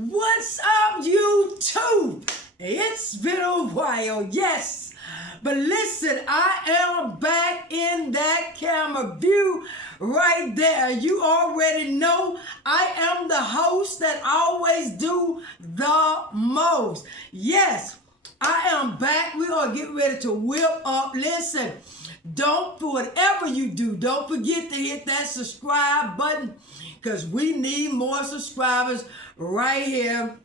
What's up, YouTube? It's been a while, yes. But listen, I am back in that camera view right there. You already know I am the host that always do the most. Yes, I am back. We're going to get ready to whip up. Listen, don't, for whatever you do, don't forget to hit that subscribe button because we need more subscribers right here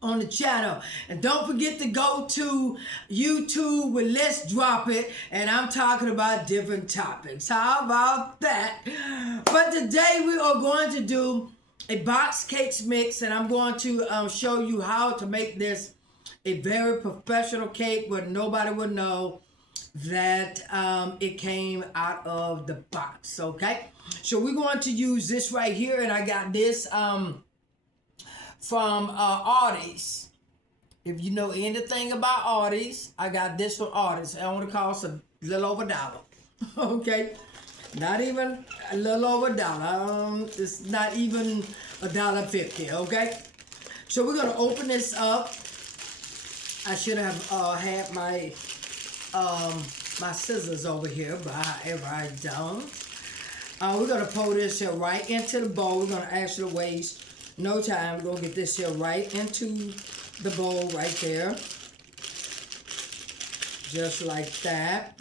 on the channel. And don't forget to go to YouTube with Let's Drop It, and I'm talking about different topics. How about that? But today we are going to do a box cakes mix, and I'm going to show you how to make this a very professional cake where nobody will know that it came out of the box. Okay, so we're going to use this right here, and I got this from Artie's. If you know anything about Artie's, I got this from Artie's. It only costs a little over $1. Okay, not even a little over $1. It's not even $1.50. Okay, so we're gonna open this up. I should have had my my scissors over here, but however I don't. We're gonna pour this here right into the bowl. We're gonna actually waste no time. We're gonna get this here right into the bowl right there. Just like that.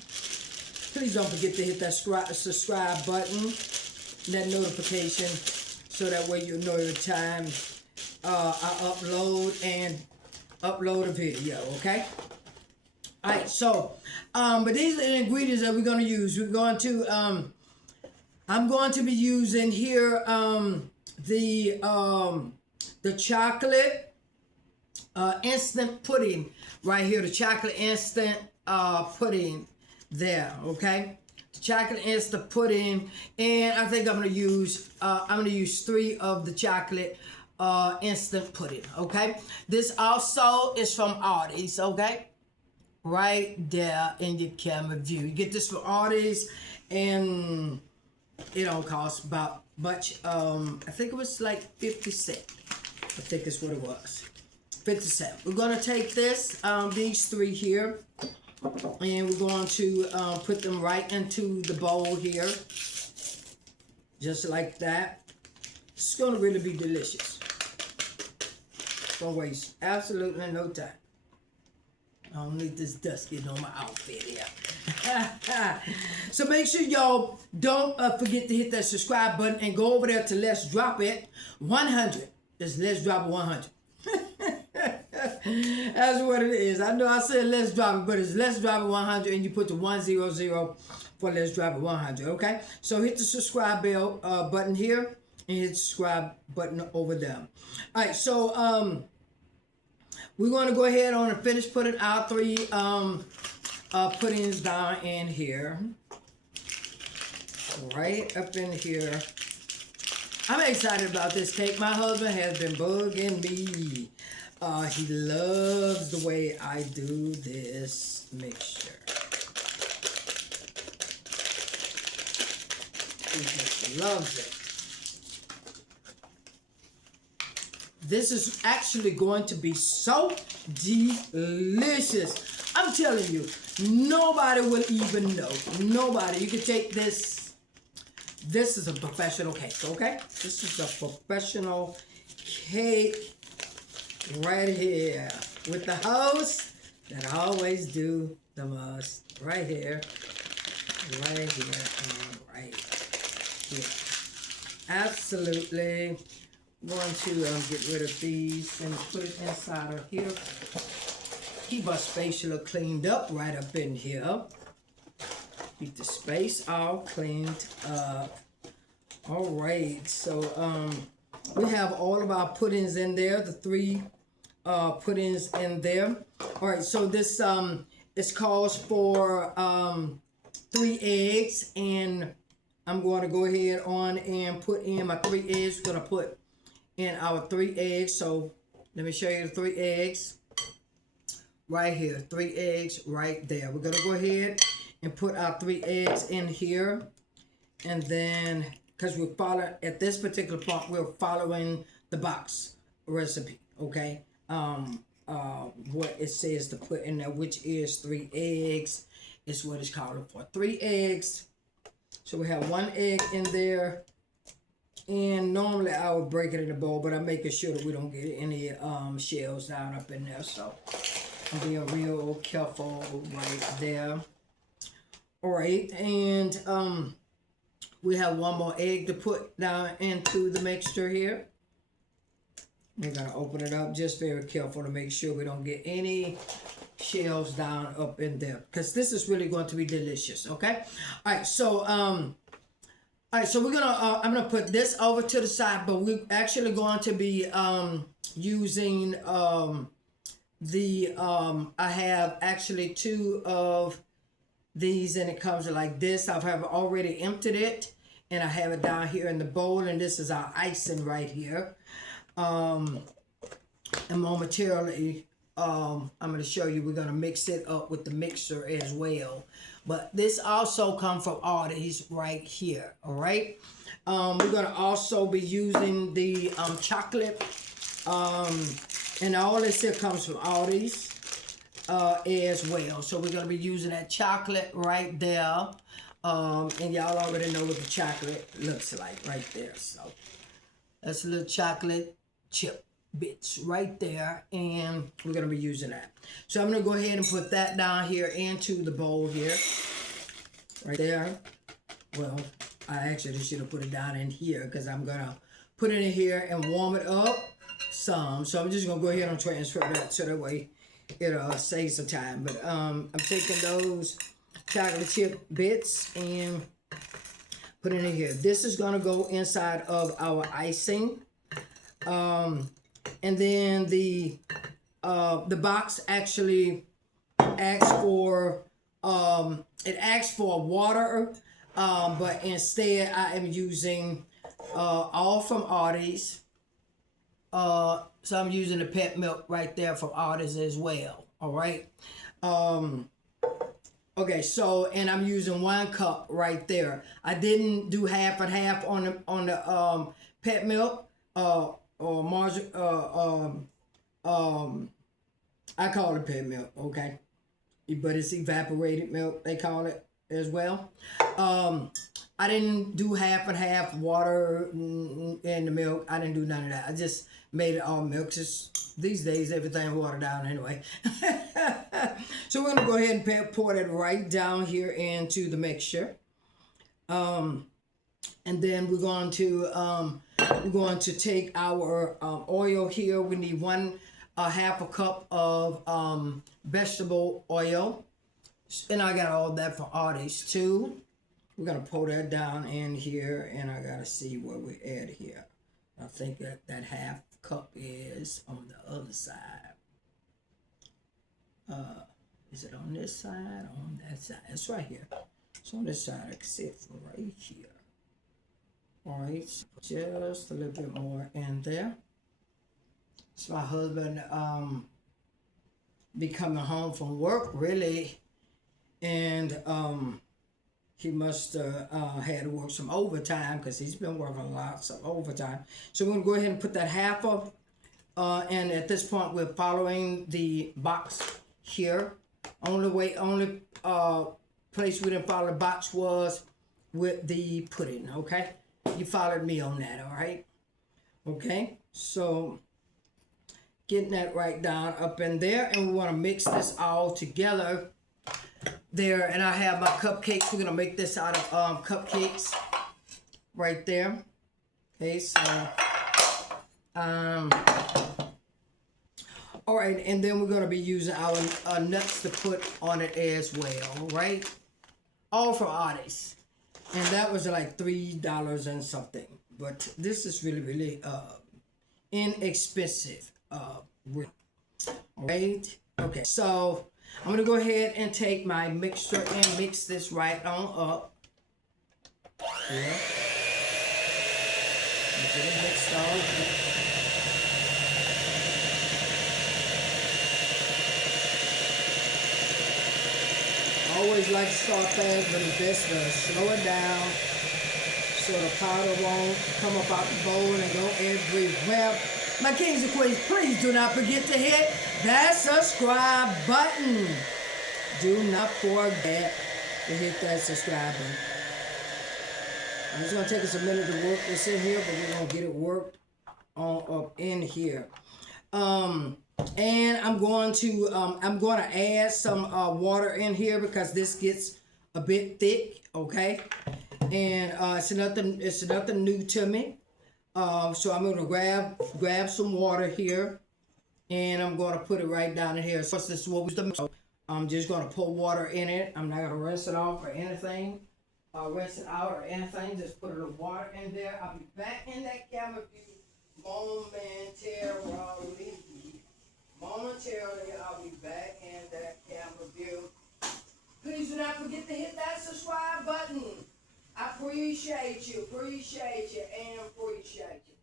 Please don't forget to hit that subscribe button, that notification, so that way you know every time I upload a video, okay? Alright, so, but these are the ingredients that we're going to use. We're going to, I'm going to be using here the chocolate instant pudding right here. The chocolate instant pudding there, okay? The chocolate instant pudding, and I think I'm going to use 3 of the chocolate instant pudding, okay? This also is from Artie's, okay? Right there in your camera view. You get this from Artie's, and it don't cost about much. I think it was like 50 cents. I think that's what it was. 50 cents. We're gonna take this, these 3 here, and we're going to put them right into the bowl here. Just like that. It's gonna really be delicious. Don't waste absolutely no time. I don't need this dust getting on my outfit here. So make sure y'all don't forget to hit that subscribe button and go over there to Let's Drop It 100. It's Let's Drop It 100. That's what it is. I know I said Let's Drop It, but it's Let's Drop It 100, and you put the 100 for Let's Drop It 100, okay? So hit the subscribe bell button here and hit the subscribe button over there. All right, so we're going to go ahead on and finish putting our 3 puddings down in here. Right up in here. I'm excited about this cake. My husband has been bugging me. He loves the way I do this mixture. He just loves it. This is actually going to be so delicious. I'm telling you, nobody will even know. Nobody. You can take this. This is a professional cake, okay? This is a professional cake right here with the host that I always do the most. Right here. Right here. And right here. Absolutely. I'm going to get rid of these and put it inside of here. Keep our spatula cleaned up right up in here. Keep the space all cleaned up. All right, so we have all of our puddings in there, the 3 puddings in there. All right, so this is calls for 3 eggs, and I'm going to go ahead on and put in my 3 eggs. We're going to put in our 3 eggs. So let me show you the 3 eggs right here. 3 eggs right there. We're going to go ahead and put our 3 eggs in here. And then, because we're following, at this particular point, we're following the box recipe, okay? What it says to put in there, which is 3 eggs. Is what it's calling for. 3 eggs. So we have 1 egg in there. And normally I would break it in a bowl, but I'm making sure that we don't get any shells down up in there. So I'm being real careful right there. All right, and we have 1 more egg to put down into the mixture here. We're gonna open it up, just very careful to make sure we don't get any shells down up in there, because this is really going to be delicious. Okay, all right, so we're gonna I'm gonna put this over to the side, but we're actually going to be using I have actually 2 of these, and it comes like this. I have already emptied it, and I have it down here in the bowl, and this is our icing right here. And momentarily, I'm going to show you, we're going to mix it up with the mixer as well. But this also comes from Aldi's right here, all right? We're going to also be using the chocolate, and all this here comes from Aldi's as well. So we're going to be using that chocolate right there. And y'all already know what the chocolate looks like right there. So that's a little chocolate chip bits right there, and we're going to be using that. So I'm going to go ahead and put that down here into the bowl here, right there. Well, I actually should have put it down in here, because I'm going to put it in here and warm it up some. So I'm just going to go ahead and transfer that, so that way it'll save some time. But I'm taking those chocolate chip bits and put it in here. This is going to go inside of our icing. And then the box actually asks for water, but instead I am using all from Aldi's. So I'm using the pet milk right there from Aldi's as well. All right. Okay, so, and I'm using 1 cup right there. I didn't do half and half on the pet milk or margarine. I call it pet milk, okay, but it's evaporated milk, they call it as well. I didn't do half and half water in the milk. I didn't do none of that. I just made it all milk. Just these days, everything watered down anyway. So we're gonna go ahead and pour that right down here into the mixture. And then we're going to take our oil here. We need 1/2 a cup of vegetable oil, and I got all that from Aldi's too. We're gonna pour that down in here, and I gotta see where we add here. I think that 1/2 cup is on the other side. Is it on this side or on that side? It's right here. It's on this side. I can see it from right here. All right, just a little bit more in there. So my husband be coming home from work really, and he must had to work some overtime, because he's been working lots of overtime. So we're gonna go ahead and put that 1/2 of, and at this point we're following the box here. Only place we didn't follow the box was with the pudding. Okay, you followed me on that. All right. Okay, so getting that right down up in there, and we want to mix this all together there. And I have my cupcakes. We're gonna make this out of cupcakes right there. Okay, so all right, and then we're gonna be using our nuts to put on it as well, right? All from Aldi's, and that was like $3 and something. But this is really, really inexpensive. Right? Okay, so I'm gonna go ahead and take my mixture and mix this right on up. Yeah. Get it mixed all up. Always like to start fast, but it's best to slow it down so the powder won't come up out the bowl and go everywhere. My kings and queens, please do not forget to hit that subscribe button. Do not forget to hit that subscribe button. It's going to take us a minute to work this in here, but we're going to get it worked on up in here. And I'm going to add some water in here because this gets a bit thick, okay? And it's nothing new to me. So I'm going to grab some water here, and I'm going to put it right down in here. So this is what we do. So I'm just going to pour water in it. I'm not going to rinse it off or anything. Rinse it out or anything. Just put a little water in there. I'll be back in that camera view momentarily. I'll be back in that camera view. Please do not forget to hit that subscribe button. I appreciate you, and appreciate you.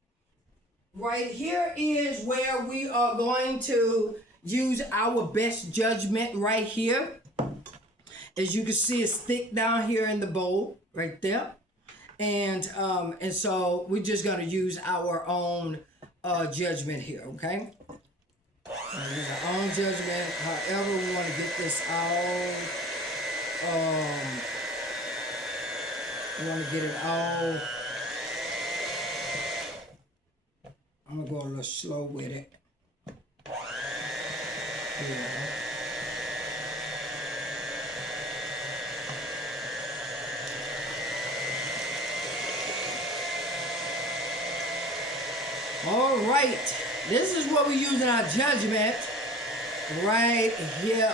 Right here is where we are going to use our best judgment right here. As you can see, it's thick down here in the bowl, right there. And so we're just gonna use our own judgment here, okay? Use our own judgment, however we want to get this out. We want to get it all. I'm going to go a little slow with it. Yeah. All right. This is what we're using our judgment right here.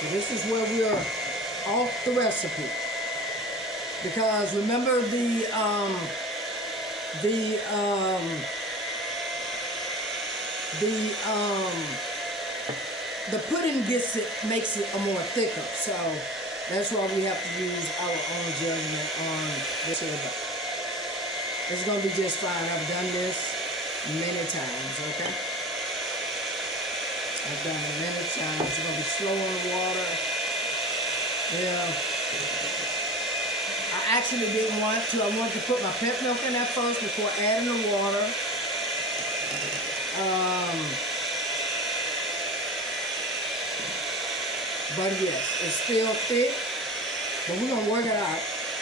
So this is where we are off the recipe, because remember the pudding makes it a more thicker. So that's why we have to use our own judgment on this here. It's gonna be just fine. I've done this many times. Okay. I've done it many times. It's going to be slow on the water. Yeah. I actually didn't want to. I wanted to put my pep milk in there first before adding the water. But yes, it's still thick. But we're going to work it out.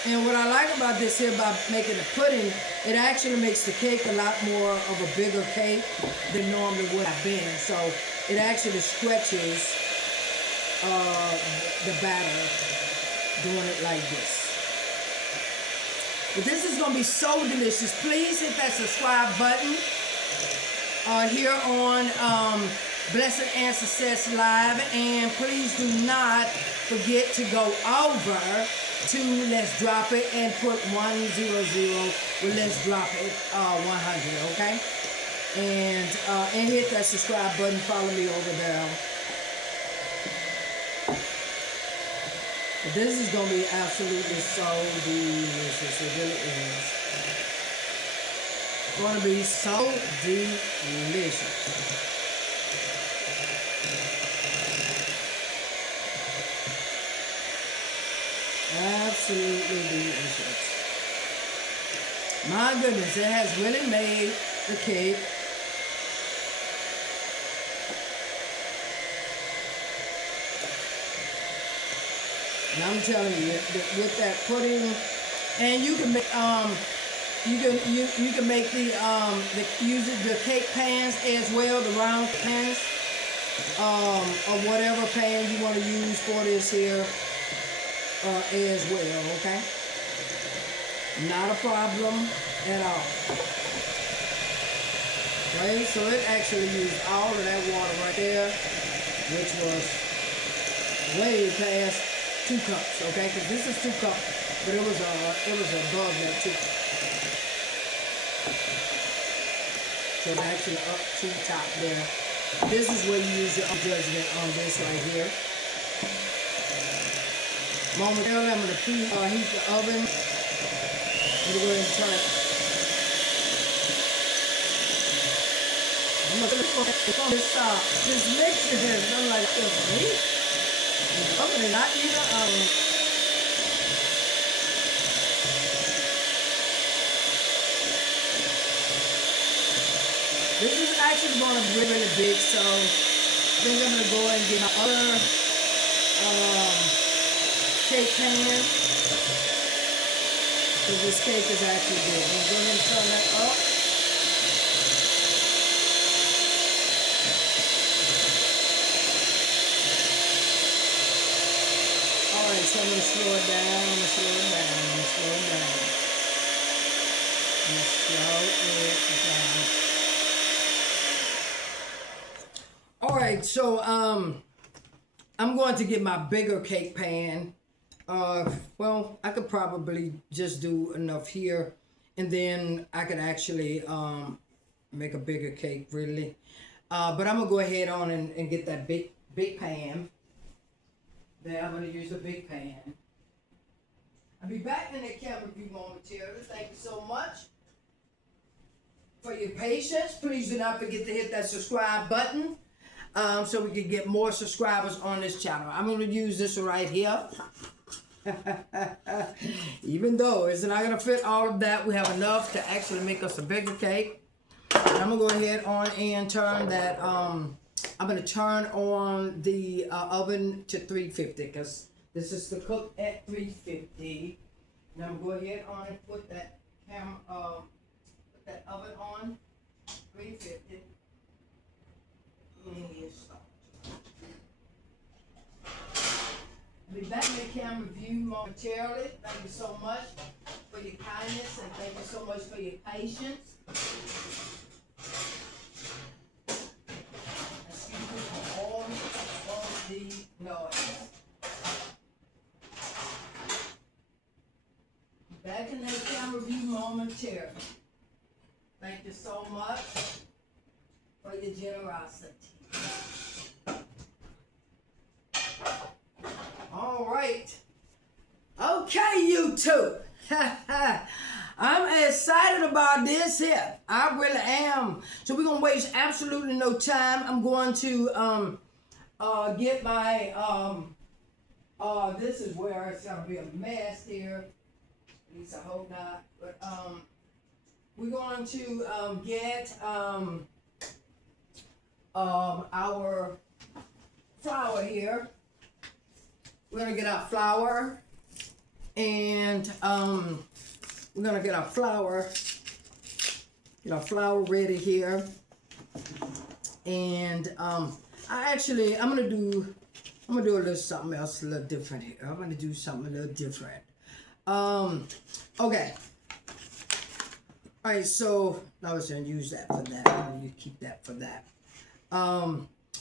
And what I like about this here, by making the pudding, it actually makes the cake a lot more of a bigger cake than normally would have been. So it actually stretches the batter doing it like this. But this is going to be so delicious. Please hit that subscribe button here on Blessed and Success Live. And please do not forget to go over to Let's Drop It and put 100 with Let's Drop It 100, okay? And hit that subscribe button. Follow me over there. But this is gonna be absolutely so delicious. It really is. It's gonna be so delicious. Absolutely delicious. My goodness, it has really made the cake and I'm telling you, with that pudding, and you can make you can make the cake pans as well, the round pans, or whatever pan you want to use for this here. As well, okay? Not a problem at all. Right? So it actually used all of that water right there, which was way past 2 cups, okay? Because this is 2 cups, but it was above that 2 cups. So it's actually up to top there. This is where you use your judgment on this right here. Momentarily, I'm going to heat the oven. I'm going to go ahead and turn it. I'm going to put this mixture here. I'm like, this meat. The oven is not even actually want to really, really big, so I think I'm gonna go and get my other cake pan. Because this cake is actually big. I'm going to turn that up. Alright, so I'm going to slow it down. I'm going to slow it down. I'm going to slow it down. I'm going to slow it down. Alright, so I'm going to get my bigger cake pan. Well, I could probably just do enough here, and then I could actually make a bigger cake, really. But I'm gonna go ahead on and get that big pan. There, I'm gonna use a big pan. I'll be back in the camera view momentarily. Thank you so much for your patience. Please do not forget to hit that subscribe button so we can get more subscribers on this channel. I'm gonna use this one right here. Even though it's not gonna fit all of that, we have enough to actually make us a bigger cake. And I'm gonna go ahead on and turn that. I'm gonna turn on the oven to 350 because this is to cook at 350. Now I'm gonna go ahead on and put that put that oven on 350. And get started. I'll be back in the camera view momentarily. Thank you so much for your kindness and thank you so much for your patience. Excuse me for all the noise. Back in the camera view momentarily. Thank you so much for your generosity. All right. Okay, YouTube. I'm excited about this here. I really am. So we're gonna waste absolutely no time. I'm going to get my this is where it's gonna be a mess here. At least I hope not. But we're going to get our flour here. We're gonna get our flour, and we're gonna get our flour ready here. And I'm gonna do a little something else, a little different here. I'm gonna do something a little different. Okay. All right, so I was gonna use that for that. I'm gonna keep that for that.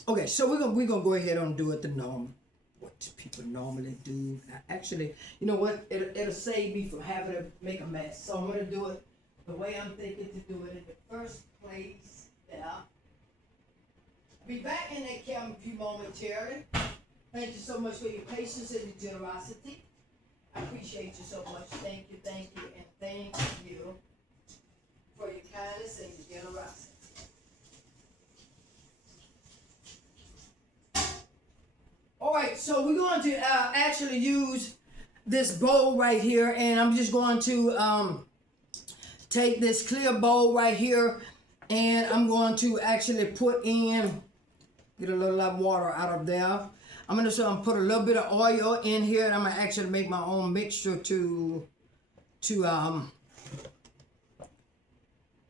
Okay, so we're gonna go ahead and do it the norm. What people normally do. Actually, you know what? It'll save me from having to make a mess. So I'm gonna do it the way I'm thinking to do it in the first place. Yeah. I'll be back in that camera view momentarily. Thank you so much for your patience and your generosity. I appreciate you so much. Thank you, and thank you for your kindness and your generosity. All right, so we're going to actually use this bowl right here, and I'm just going to take this clear bowl right here, and I'm going to actually put in, get a little of water out of there. I'm going to put a little bit of oil in here, and I'm going to actually make my own mixture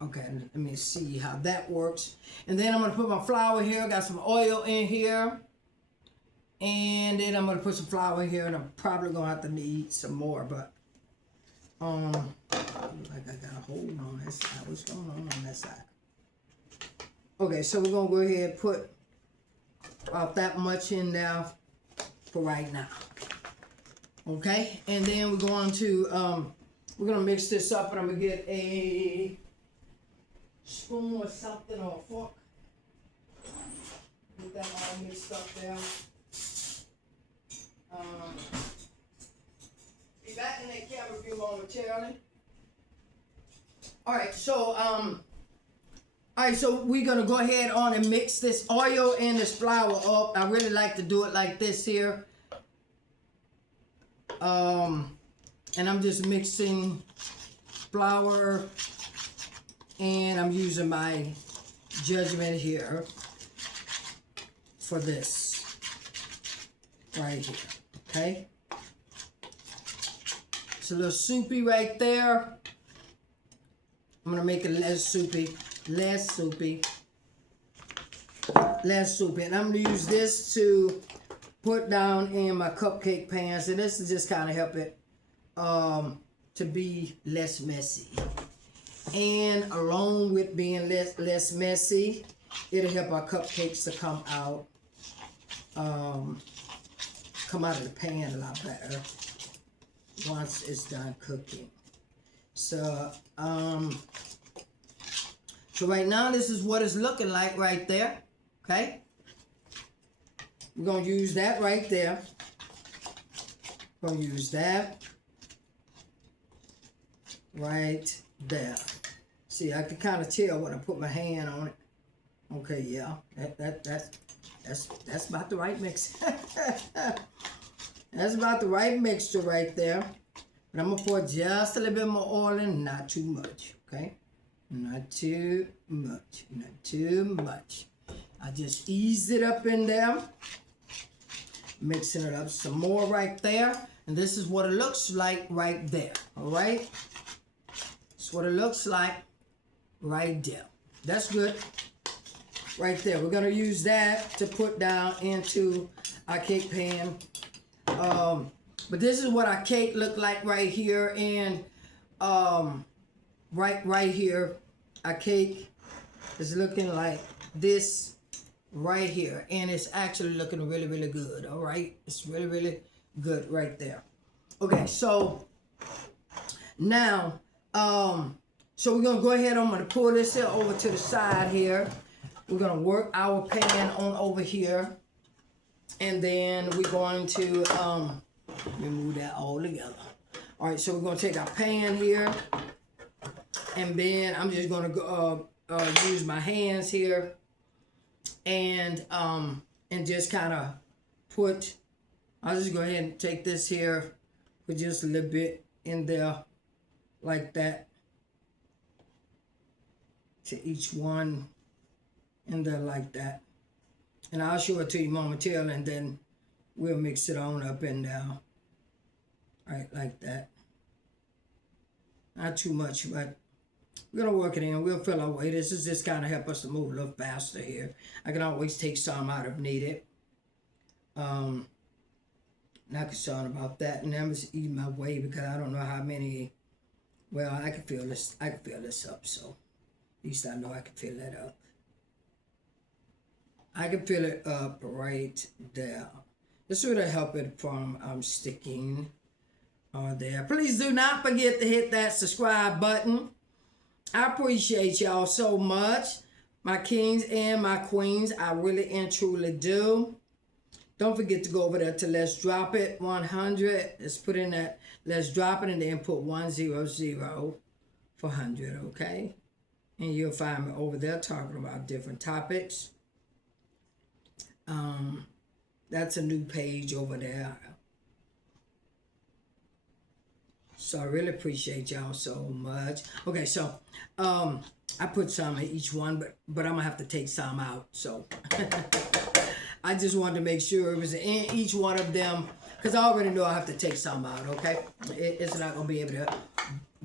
okay, let me see how that works. And then I'm going to put my flour here, got some oil in here. And then I'm gonna put some flour here, and I'm probably gonna have to need some more, but like I got a hold on that side. What's going on that side? Okay, so we're gonna go ahead and put about that much in there for right now. Okay, and then we're going to we're gonna mix this up, and I'm gonna get a spoon or something or a fork. Get that all mixed up there. Be back in that camera view momentarily. Alright, so we're gonna go ahead on and mix this oil and this flour up. I really like to do it like this here. And I'm just mixing flour, and I'm using my judgment here for this right here, okay? It's a little soupy right there. I'm gonna make it less soupy. And I'm gonna use this to put down in my cupcake pans, and this is just kind of help it to be less messy. And along with being less messy, it'll help our cupcakes to come out of the pan a lot better once it's done cooking. So so right now this is what it's looking like right there. Okay, we're gonna use that right there. We're gonna use that right there. See, I can kind of tell when I put my hand on it. Okay, yeah, that's about the right mix. That's about the right mixture right there. But I'm gonna pour just a little bit more oil in, not too much. Okay, not too much, not too much. I just ease it up in there, mixing it up some more right there. And this is what it looks like right there, all right? That's what it looks like right there. That's good right there. We're gonna use that to put down into our cake pan. But this is what our cake look like right here. And right here, our cake is looking like this right here, and it's actually looking really, really good. All right, it's really, really good right there. Okay, so now so we're gonna go ahead. I'm gonna pull this here over to the side here. We're gonna work our pan on over here, and then we're going to remove that all together. All right, so we're gonna take our pan here, and then I'm just gonna go use my hands here and just kind of put, I'll just go ahead and take this here, put just a little bit in there like that to each one in there like that. And I'll show it to you momentarily, and then we'll mix it on up and down. Right, like that. Not too much, but we're gonna work it in. We'll fill our way. This is just kind of help us to move a little faster here. I can always take some out if needed. Not concerned about that. And I'm just eating my way because I don't know how many. Well, I can fill this. I can fill this up. So at least I know I can fill that up. I can fill it up right there. This would help it from sticking there. Please do not forget to hit that subscribe button. I appreciate y'all so much, my kings and my queens. I really and truly do. Don't forget to go over there to Let's Drop It 100. Let's put in that Let's Drop It and then put 100 for 100, okay? And you'll find me over there talking about different topics. That's a new page over there. So I really appreciate y'all so much. Okay, so I put some in each one, but I'm gonna have to take some out. So I just wanted to make sure it was in each one of them, because I already know I have to take some out, okay? It's not gonna be able to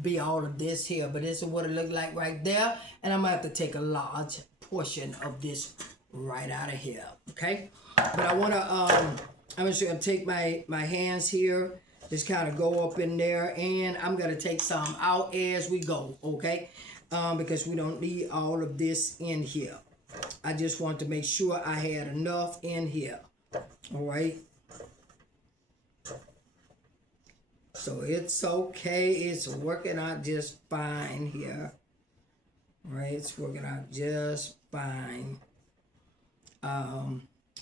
be all of this here, but this is what it looked like right there. And I'm gonna have to take a large portion of this right out of here, okay? But I wanna, I'm just gonna take my hands here, just kind of go up in there, and I'm gonna take some out as we go, okay? Because we don't need all of this in here. I just want to make sure I had enough in here, all right? So it's okay. It's working out just fine here. All right, it's working out just fine.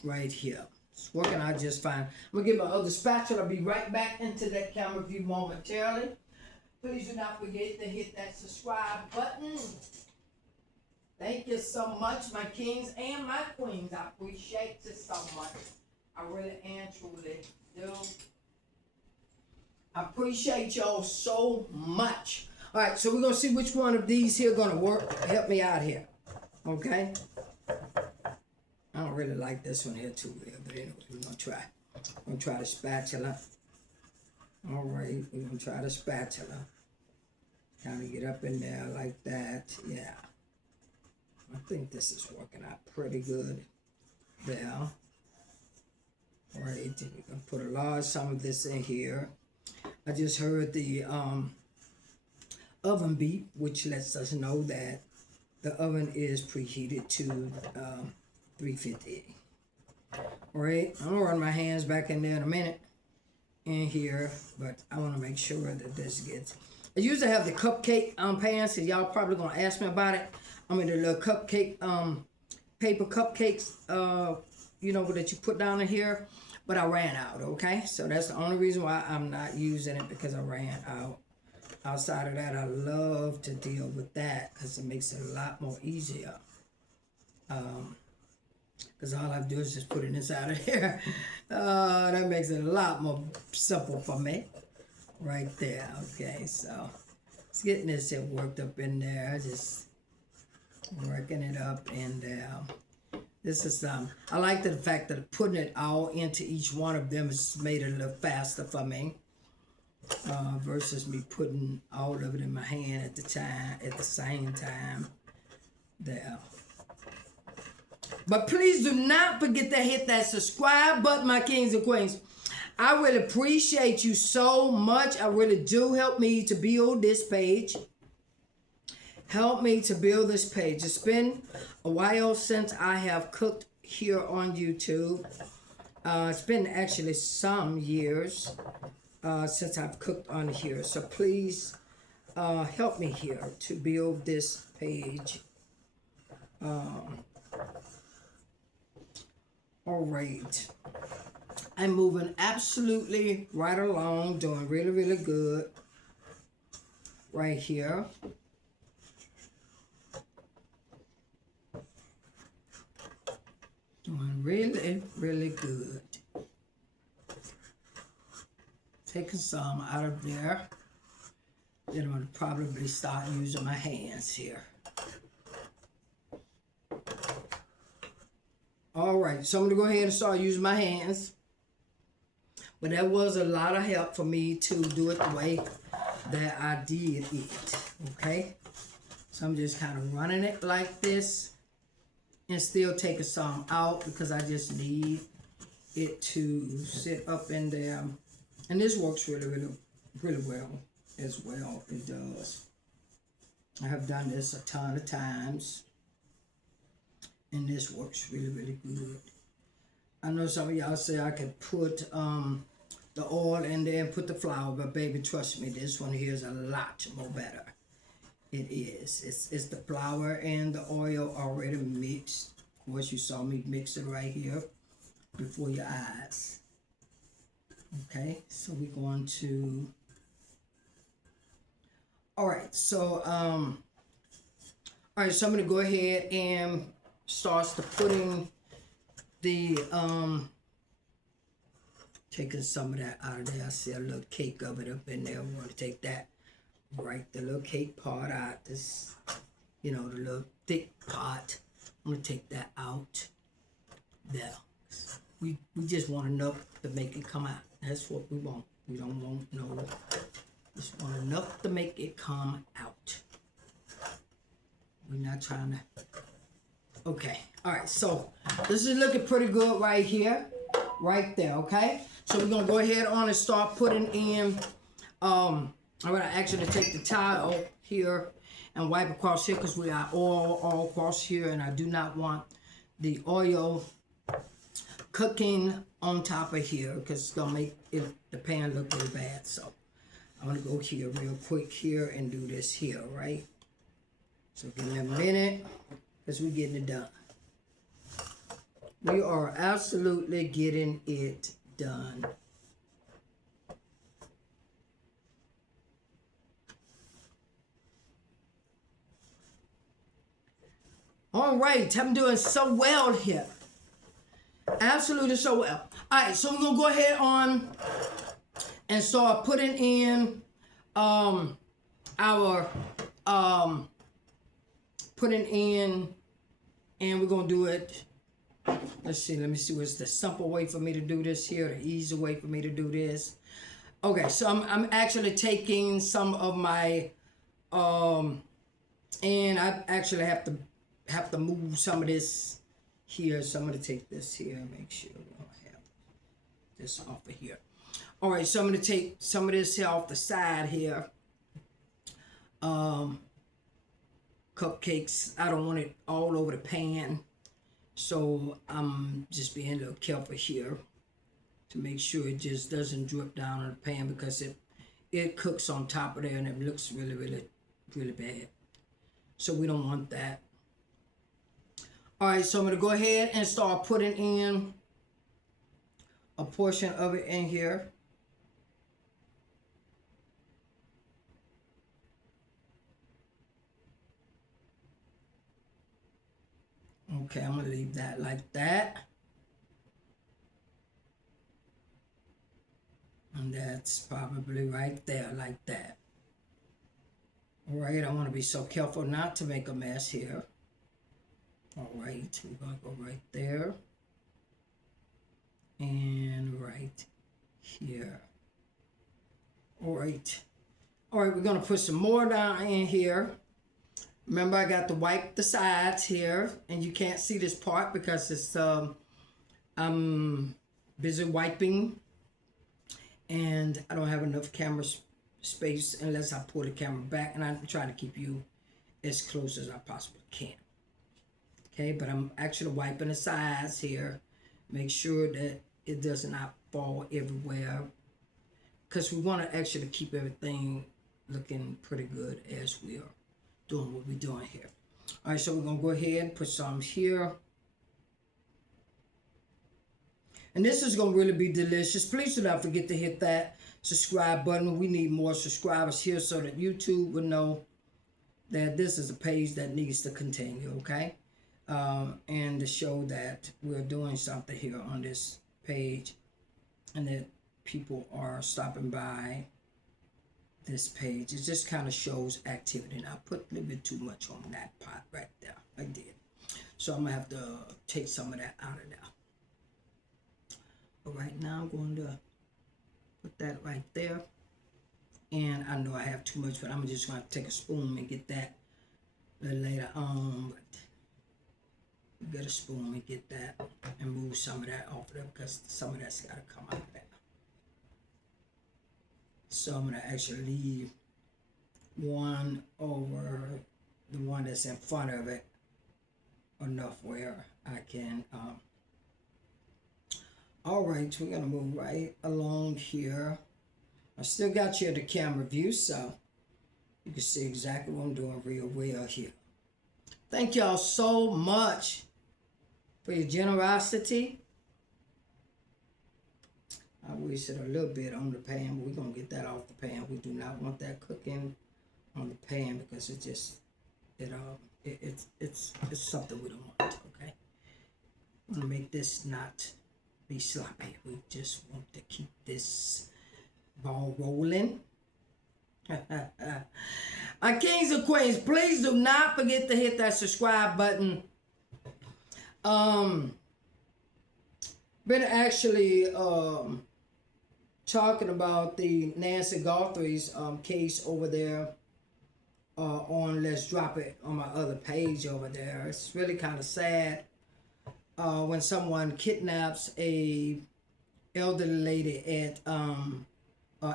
Right here. It's working out just fine. I'm going to get my other spatula. I'll be right back into that camera view momentarily. Please do not forget to hit that subscribe button. Thank you so much, my kings and my queens. I appreciate you so much. I really and truly do. I appreciate y'all so much. All right, so we're going to see which one of these here going to work. Help me out here. Okay. I don't really like this one here too well, but anyway, we're gonna try. I'm gonna try the spatula. All right, we're gonna try the spatula. Kind of get up in there like that. Yeah. I think this is working out pretty good there. All right, we're gonna put a large some of this in here. I just heard the oven beep, which lets us know that the oven is preheated to 350. All right, I'm gonna run my hands back in there in a minute in here, but I want to make sure that this gets. I usually have the cupcake pans, so y'all probably gonna ask me about it. I mean the little cupcake paper cupcakes, you know, that you put down in here, but I ran out. Okay, so that's the only reason why I'm not using it, because I ran out. Outside of that, I love to deal with that because it makes it a lot more easier. Because all I do is just put it inside of there. That makes it a lot more simple for me. Right there. Okay, so it's getting this here worked up in there. Just working it up in there. This is I like the fact that putting it all into each one of them has made it a little faster for me. Versus me putting all of it in my hand at the same time there. But please do not forget to hit that subscribe button, my kings and queens. I really appreciate you so much. I really do. Help me to build this page. Help me to build this page. It's been a while since I have cooked here on YouTube. It's been actually some years since I've cooked on here. So please help me here to build this page. All right. I'm moving absolutely right along, doing really, really good right here. Doing really, really good. Taking some out of there. Then I'm going to probably start using my hands here. All right, so I'm going to go ahead and start using my hands. But that was a lot of help for me to do it the way that I did it. Okay? So I'm just kind of running it like this and still taking some out because I just need it to sit up in there. And this works really, really, really well as well. It does. I have done this a ton of times. And this works really, really good. I know some of y'all say I could put the oil in there and put the flour, but baby, trust me, this one here is a lot more better. It is. It's the flour and the oil already mixed. Of course, you saw me mix it right here before your eyes. Okay, so we're going to. All right, so I'm gonna go ahead and start to putting the taking some of that out of there. I see a little cake of it up in there. We want to take that, right, the little cake part out. This, you know, the little thick part. I'm gonna take that out. There. We just want enough to make it come out. That's what we want. We don't want no. Just want enough to make it come out. We're not trying to. Okay. All right. So this is looking pretty good right here, right there. Okay. So we're gonna go ahead on and start putting in. I'm gonna actually take the towel here and wipe across here because we got oil all across here, and I do not want the oil cooking on top of here because it's gonna make the pan look really bad. So I'm gonna go here real quick here and do this here, right? So give me a minute because we're getting it done. We are absolutely getting it done. All right, I'm doing so well here. Absolutely so well. All right, so we're gonna go ahead on and start putting in our putting in And we're going to do it. Let's see. Let me see what's the simple way for me to do this here. The easy way for me to do this. Okay, so I'm actually taking some of my, and I actually have to move some of this here. So I'm going to take this here. Make sure we don't have this off of here. All right, so I'm going to take some of this here off the side here. Cupcakes, I don't want it all over the pan. So I'm just being a little careful here to make sure it just doesn't drip down on the pan, because it cooks on top of there and it looks really, really, really bad. So we don't want that. All right, so I'm going to go ahead and start putting in a portion of it in here. Okay, I'm going to leave that like that. And that's probably right there, like that. All right, I want to be so careful not to make a mess here. All right, we're going to go right there. And right here. All right. All right, we're going to put some more down in here. Remember, I got to wipe the sides here, and you can't see this part because it's I'm busy wiping, and I don't have enough camera space unless I pull the camera back, and I'm trying to keep you as close as I possibly can. Okay, but I'm actually wiping the sides here. Make sure that it does not fall everywhere, because we want to actually keep everything looking pretty good as we are doing what we're doing here. All right, so we're going to go ahead and put some here. And this is going to really be delicious. Please do not forget to hit that subscribe button. We need more subscribers here so that YouTube will know that this is a page that needs to continue, okay? And to show that we're doing something here on this page and that people are stopping by this page. It just kind of shows activity. And I put a little bit too much on that pot right there. I did. So I'm going to have to take some of that out of there. But right now I'm going to put that right there. And I know I have too much, but I'm just going to take a spoon and get that a little later on. But get a spoon and get that and move some of that off of there, because some of that's got to come out of there. So I'm going to actually leave one over the one that's in front of it enough where I can. All right, we're going to move right along here. I still got you at the camera view, so you can see exactly what I'm doing real well here. Thank y'all so much for your generosity. I wasted a little bit on the pan, but we're going to get that off the pan. We do not want that cooking on the pan, because it's something we don't want, okay? We want to make this not be sloppy. We just want to keep this ball rolling. My kings and queens, please do not forget to hit that subscribe button. Been actually talking about the Nancy Guthrie's case over there on Let's Drop It on my other page over there. It's really kind of sad when someone kidnaps a elderly lady at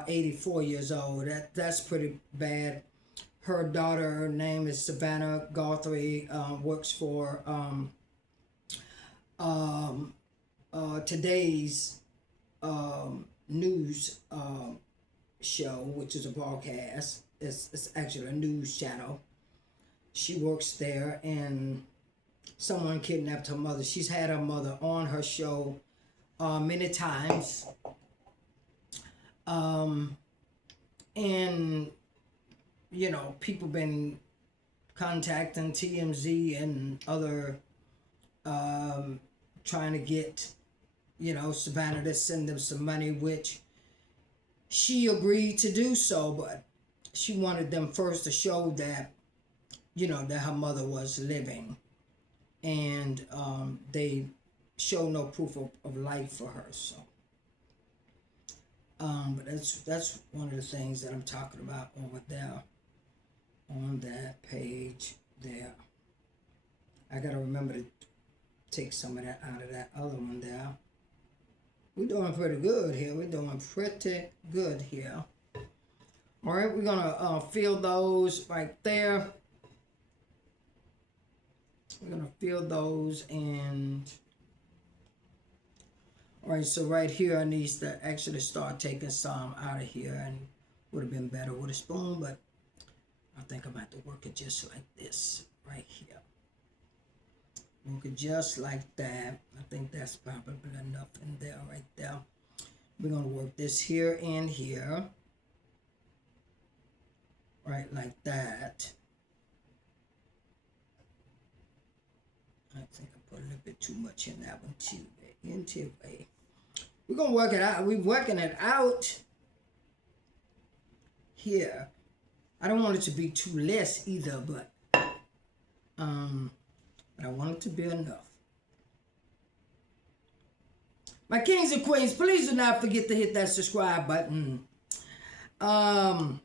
84 years old. That's pretty bad. Her daughter, her name is Savannah Guthrie, works for today's news show, which is a broadcast. It's actually a news channel. She works there, and someone kidnapped her mother. She's had her mother on her show many times. And, you know, people been contacting TMZ and other trying to get, you know, Savannah to send them some money, which she agreed to do so, but she wanted them first to show that, you know, that her mother was living. and they show no proof of life for her. So, but that's one of the things that I'm talking about over there on that page there. I gotta remember to take some of that out of that other one there. We're doing pretty good here. We're doing pretty good here. All right, we're gonna fill those right there. We're gonna fill those, and all right, so right here I need to actually start taking some out of here, and would have been better with a spoon, but I think I'm gonna have to work it just like this right here. Work it just like that. I think that's probably enough in there right there. We're gonna work this here and here. Right like that. I think I put a little bit too much in that one too. Anyway, we're gonna work it out. We're working it out here. I don't want it to be too less either, but I want it to be enough. My kings and queens, please do not forget to hit that subscribe button. Y'all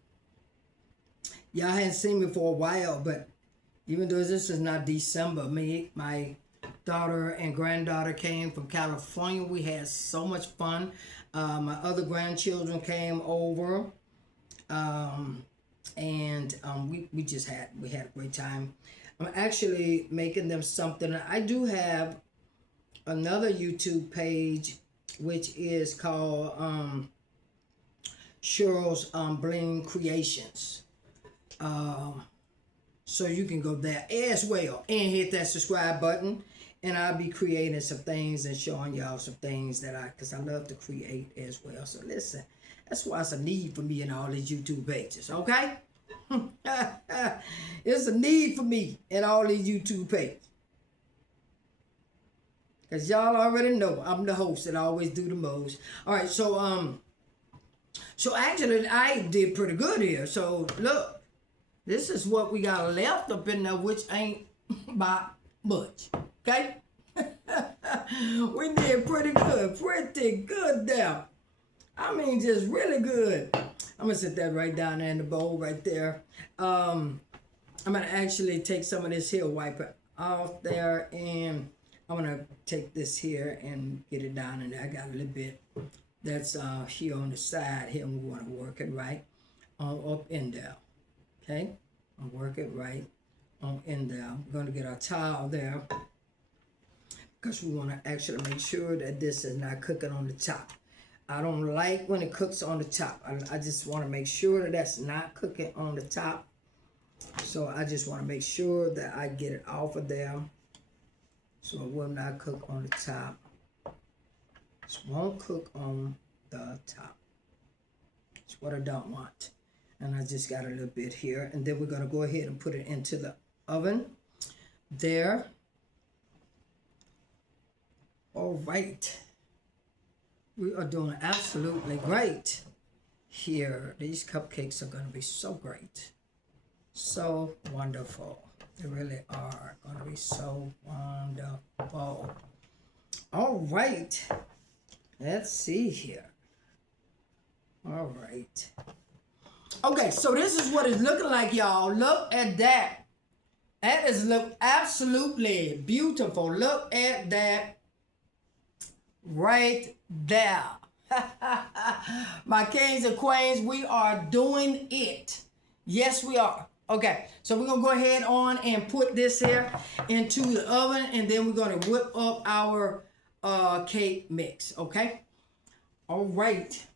hadn't seen me for a while, but even though this is not December, my daughter and granddaughter came from California. We had so much fun. My other grandchildren came over, and we had a great time. I'm actually making them something. I do have another YouTube page, which is called Cheryl's Bling Creations. So you can go there as well and hit that subscribe button, and I'll be creating some things and showing y'all some things because I love to create as well. So listen, that's why it's a need for me in all these YouTube pages, okay? It's a need for me in all these YouTube pages. Because y'all already know I'm the host that always do the most. All right, so actually I did pretty good here. So look. This is what we got left up in there, which ain't by much, okay? We did pretty good there. I mean, just really good. I'm gonna set that right down there in the bowl right there. I'm gonna actually take some of this here, wipe it off there, and I'm gonna take this here and get it down in there. I got a little bit that's here on the side here, and we wanna work it right up in there. Okay, I'll work it right on in there. We're going to get our towel there because we want to actually make sure that this is not cooking on the top. I don't like when it cooks on the top. I just want to make sure that that's not cooking on the top. So I just want to make sure that I get it off of there so it will not cook on the top. It won't cook on the top. That's what I don't want. And I just got a little bit here. And then we're going to go ahead and put it into the oven there. All right. We are doing absolutely great here. These cupcakes are going to be so great. So wonderful. They really are going to be so wonderful. All right. Let's see here. All right. Okay, so this is what it's looking like, y'all. Look at that. That is look absolutely beautiful. Look at that right there. My kings and queens, we are doing it. Yes, we are. Okay, so we're going to go ahead on and put this here into the oven, and then we're going to whip up our cake mix, okay? All right.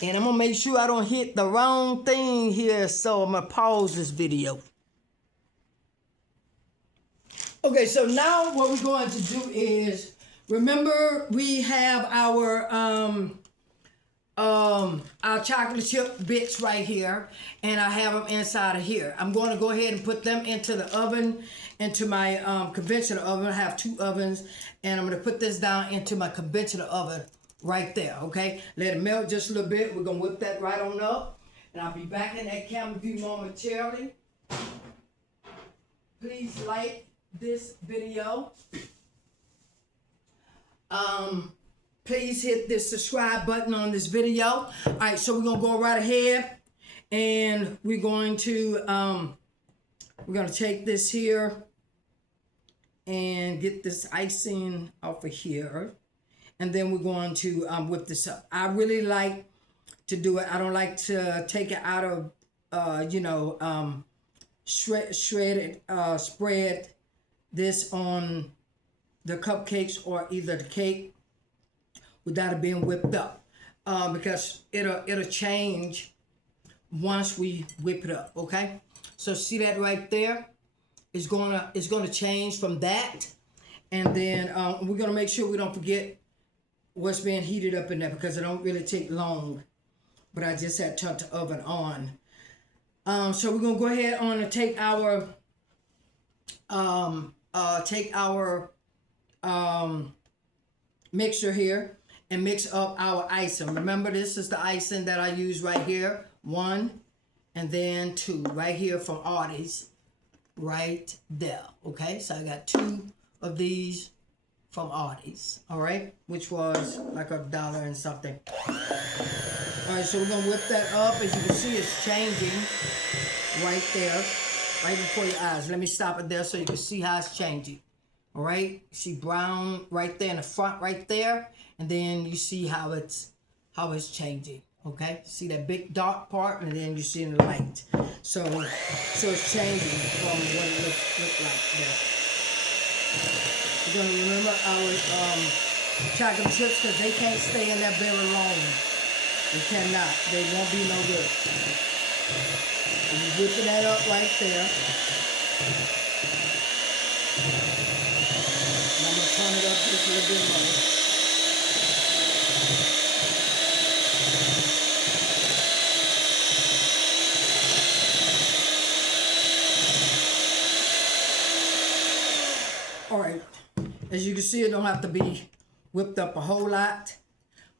And I'm going to make sure I don't hit the wrong thing here, so I'm going to pause this video. Okay, so now what we're going to do is, remember we have our chocolate chip bits right here, and I have them inside of here. I'm going to go ahead and put them into the oven, into my conventional oven. I have 2 ovens, and I'm going to put this down into my conventional oven right there, okay? Let it melt just a little bit. We're going to whip that right on up, and I'll be back in that camera view momentarily. Please like, this video, please hit the subscribe button on this video. All right, so we're gonna go right ahead, and we're going to take this here and get this icing off of here, and then we're going to whip this up. I really like to do it. I don't like to take it out of spread this on the cupcakes or either the cake without it being whipped up, because it'll change once we whip it up. Okay, so see that right there? It's gonna change from that, and then we're gonna make sure we don't forget what's being heated up in there, because it don't really take long. But I just had turned the oven on. So we're gonna go ahead on and take our mixture here and mix up our icing. Remember, this is the icing that I use right here. 1 and then 2 right here from Artie's, right there. Okay, so I got 2 of these from Artie's. All right, which was like $1 and something. All right, so we're gonna whip that up. As you can see, it's changing right there, right before your eyes. Let me stop it there so you can see how it's changing. All right, see brown right there in the front, right there, and then you see how it's changing. Okay, see that big dark part, and then you see in the light. So it's changing from what it look like there. We're gonna remember our chocolate chips, because they can't stay in there very long. They cannot. They won't be no good. And you're whipping that up right there. And I'm gonna turn it up just a little bit more. All right, as you can see, it don't have to be whipped up a whole lot,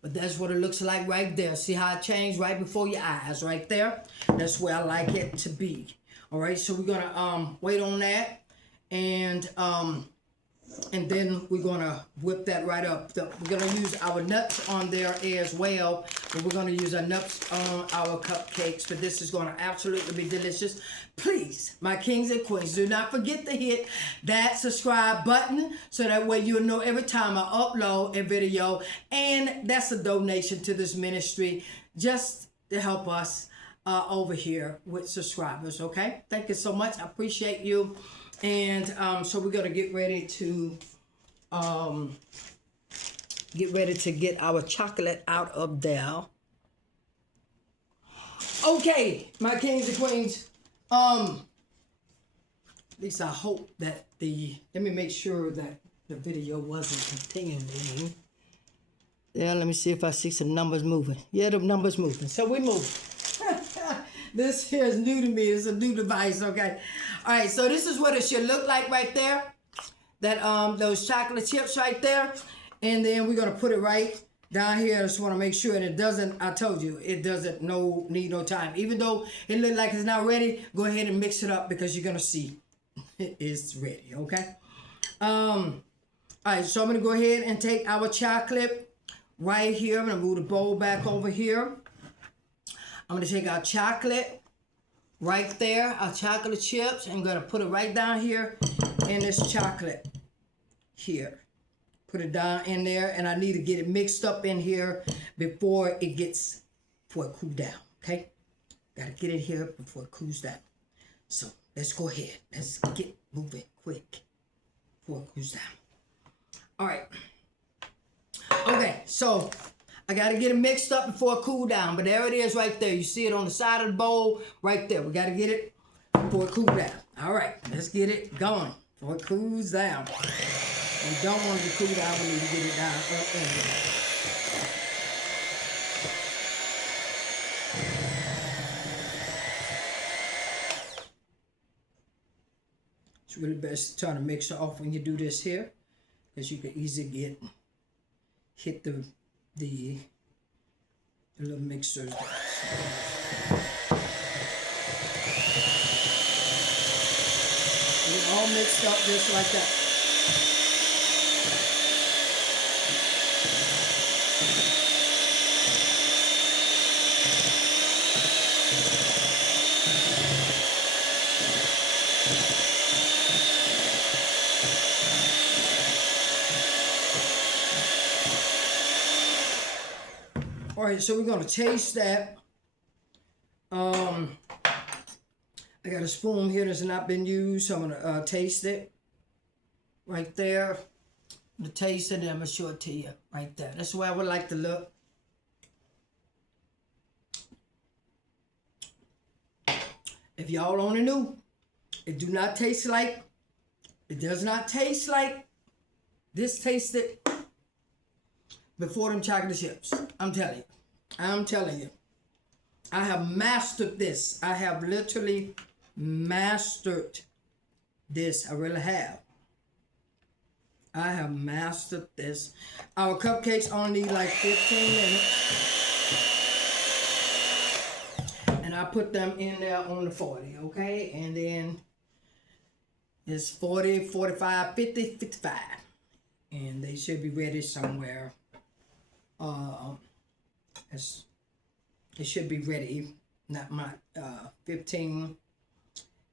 but that's what it looks like right there. See how it changed right before your eyes, right there? That's where I like it to be. All right, so we're gonna wait on that, and then we're gonna whip that right up. We're gonna use our nuts on there as well, but we're gonna use our nuts on our cupcakes, but this is gonna absolutely be delicious. Please, my kings and queens, do not forget to hit that subscribe button, so that way you'll know every time I upload a video, and that's a donation to this ministry, just to help us over here with subscribers. Okay, thank you so much. I appreciate you. And so we're gonna get ready to get our chocolate out of there. Okay, my kings and queens. At least I hope that let me make sure that the video wasn't continuing. Yeah, let me see if I see some numbers moving. Yeah, the numbers moving. So we move. This here is new to me. It's a new device, okay? All right, so this is what it should look like right there. That those chocolate chips right there. And then we're gonna put it right down here. I just wanna make sure, and it doesn't, I told you, it doesn't need no time. Even though it looks like it's not ready, go ahead and mix it up, because you're gonna see it's ready, okay? All right, so I'm gonna go ahead and take our chocolate right here. I'm gonna move the bowl back over here. I'm gonna take our chocolate right there, our chocolate chips, and I'm gonna put it right down here in this chocolate here. Put it down in there, and I need to get it mixed up in here before it cool down, okay? Gotta get it here before it cools down. So let's go ahead. Let's get moving quick before it cools down. All right. Okay, so I gotta get it mixed up before it cool down, but there it is right there. You see it on the side of the bowl right there. We gotta get it before it cools down. All right, let's get it going before it cools down. We don't want it to cool down. We need to get it down up in there. It's really best to turn the mixer off when you do this here, because you can easily hit the little mixers. It all mixed up just like that. All right, so we're gonna taste that. I got a spoon here that's not been used, so I'm gonna taste it right there. The taste, and then I'm gonna show it to you right there. That's the way I would like to look. If y'all only knew, it does not taste like this tasted before them chocolate chips. I'm telling you. I have mastered this. I have literally mastered this. I really have. I have mastered this. Our cupcakes only need like 15 minutes. And I put them in there on the 40, okay? And then it's 40, 45, 50, 55. And they should be ready somewhere. It should be ready. Not my 15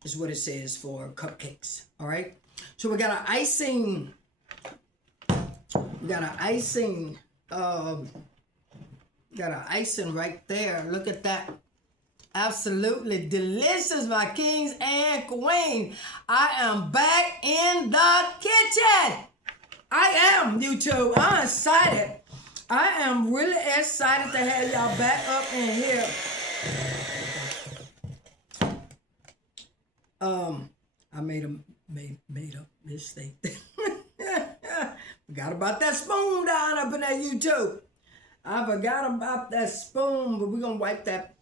is what it says for cupcakes. All right. So we got our icing. We got our icing. Got our icing right there. Look at that. Absolutely delicious, my kings and queens. I am back in the kitchen. I am, YouTube. I'm excited. I am really excited to have y'all back up in here. I made a mistake. Forgot about that spoon down up in that YouTube. I forgot about that spoon, but we're gonna wipe that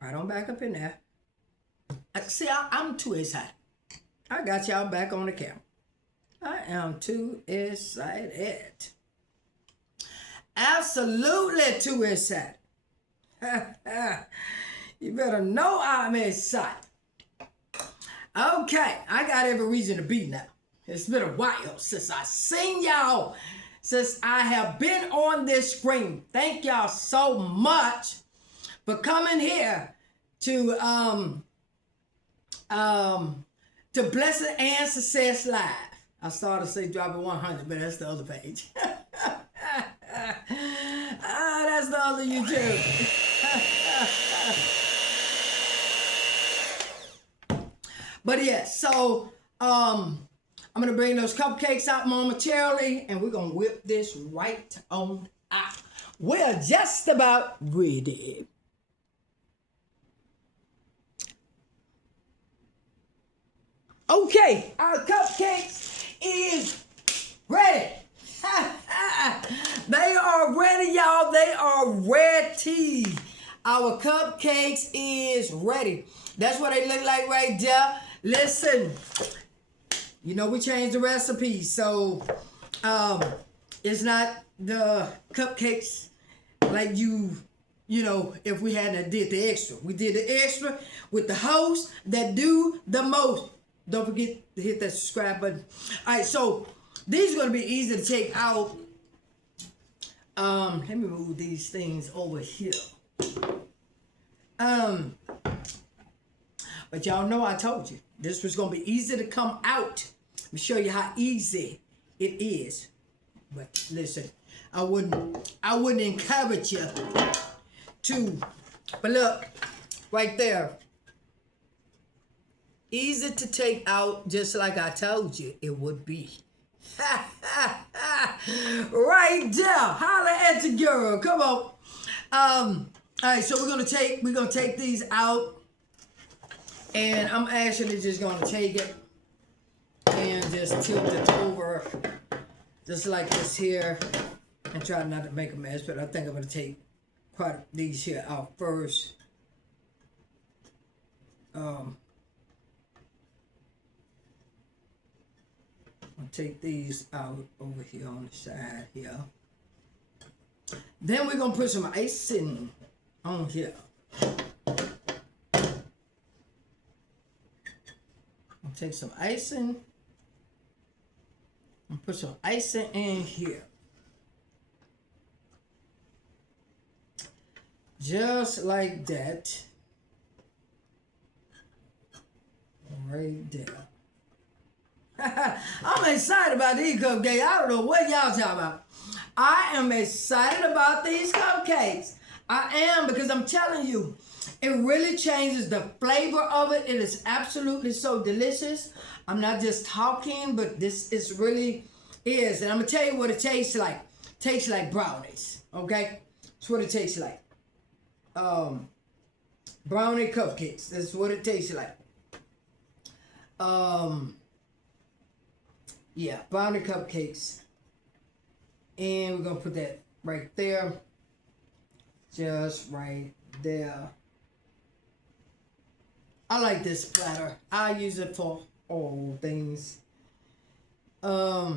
right on back up in there. See, I'm too excited. I got y'all back on the camera. I am too excited. Absolutely too excited. You better know I'm excited. Okay, I got every reason to be now. It's been a while since I seen y'all, since I have been on this screen. Thank y'all so much for coming here to Blessing and Success Live. I started to say drop it 100, but that's the other page. That's the other YouTube. But yeah, so I'm gonna bring those cupcakes out momentarily, and we're gonna whip this right on out. We're just about ready. Okay, our cupcakes is ready. They are ready, y'all. They are ready. Our cupcakes is ready. That's what they look like right there. Listen, you know we changed the recipe, so it's not the cupcakes like you know, if we hadn't did the extra. We did the extra with the host that do the most. Don't forget to hit that subscribe button. All right, so these are going to be easy to take out. Let me move these things over here. But y'all know I told you this was going to be easy to come out. Let me show you how easy it is. But listen, I wouldn't encourage you to. But look, right there. Easy to take out, just like I told you it would be. Right there. Holla at the girl. Come on. All right, so we're gonna take these out. And I'm actually just gonna take it and just tilt it over just like this here and try not to make a mess, but I think I'm gonna take quite these here out first. I'll take these out over here on the side here. Then we're gonna put some icing on here. I'll take some icing and put some icing in here. Just like that. Right there. I'm excited about these cupcakes. I don't know what y'all talking about. I am excited about these cupcakes. I am, because I'm telling you, it really changes the flavor of it. It is absolutely so delicious. I'm not just talking, but this is really is. And I'm going to tell you what it tastes like. It tastes like brownies, okay? That's what it tastes like. Brownie cupcakes. That's what it tastes like. Yeah, brownie cupcakes. And we're going to put that right there. Just right there. I like this platter. I use it for all things. I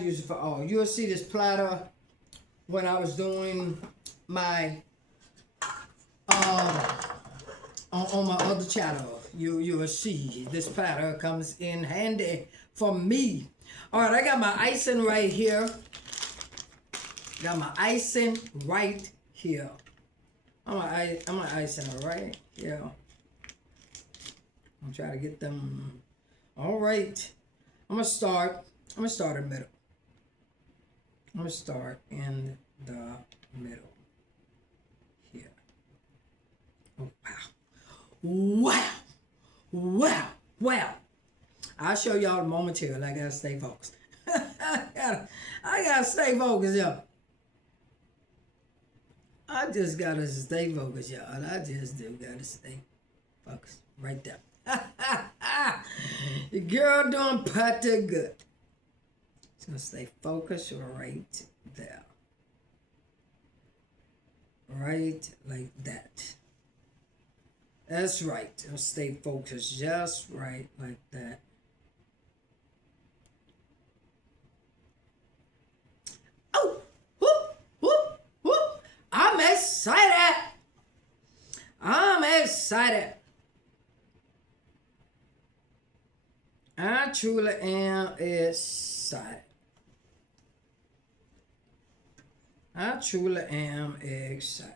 use it for all. You'll see this platter when I was doing my on my other channel. You will see this platter comes in handy for me. All right, I got my icing right here. Got my icing right here. I'm gonna icing it right here. I'm trying to get them. All right. I'm gonna start in the middle. I'm gonna start in the middle here. Oh, wow. Wow. Wow. I'll show y'all momentarily. I gotta stay focused. I gotta stay focused, y'all. I just gotta stay focused, y'all. I just do gotta stay focused. Right there. The girl doing pretty good. Just gonna stay focused right there. Right like that. That's right. I'll stay focused just right like that. Oh! Whoop! Whoop! Whoop! I'm excited! I'm excited. I truly am excited. I truly am excited.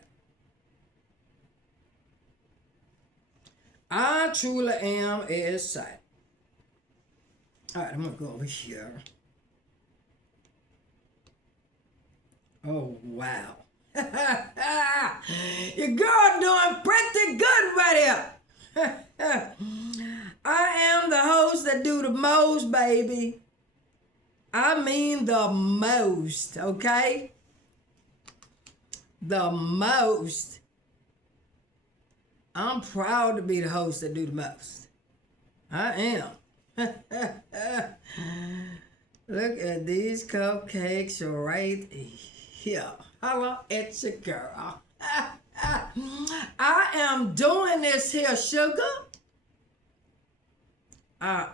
I truly am excited. All right, I'm going to go over here. Oh, wow. Your girl doing pretty good right here. I am the host that do the most, baby. I mean the most, okay? The most. I'm proud to be the host that do the most. I am. Look at these cupcakes right here. Holla at your girl. I am doing this here, sugar. I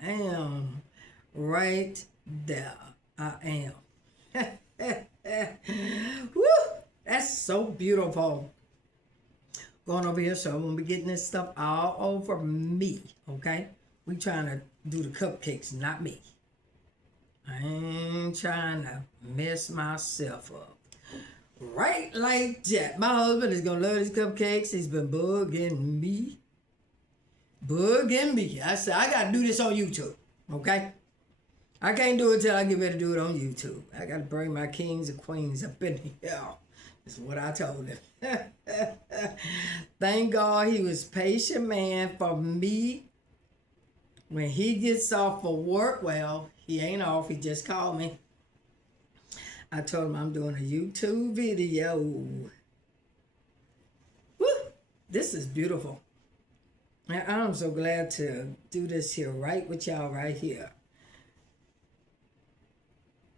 am right there. I am. Woo! That's so beautiful. Going over here, so I'm gonna be getting this stuff all over me. Okay? We trying to do the cupcakes, not me. I ain't trying to mess myself up. Right like that. My husband is gonna love these cupcakes. He's been bugging me. Bugging me. I said, I gotta do this on YouTube. Okay? I can't do it till I get ready to do it on YouTube. I gotta bring my kings and queens up in here. That's what I told him. Thank God he was patient man for me. When he gets off for work, well, he ain't off, he just called me. I told him I'm doing a YouTube video. Woo! This is beautiful. And I'm so glad to do this here right with y'all right here.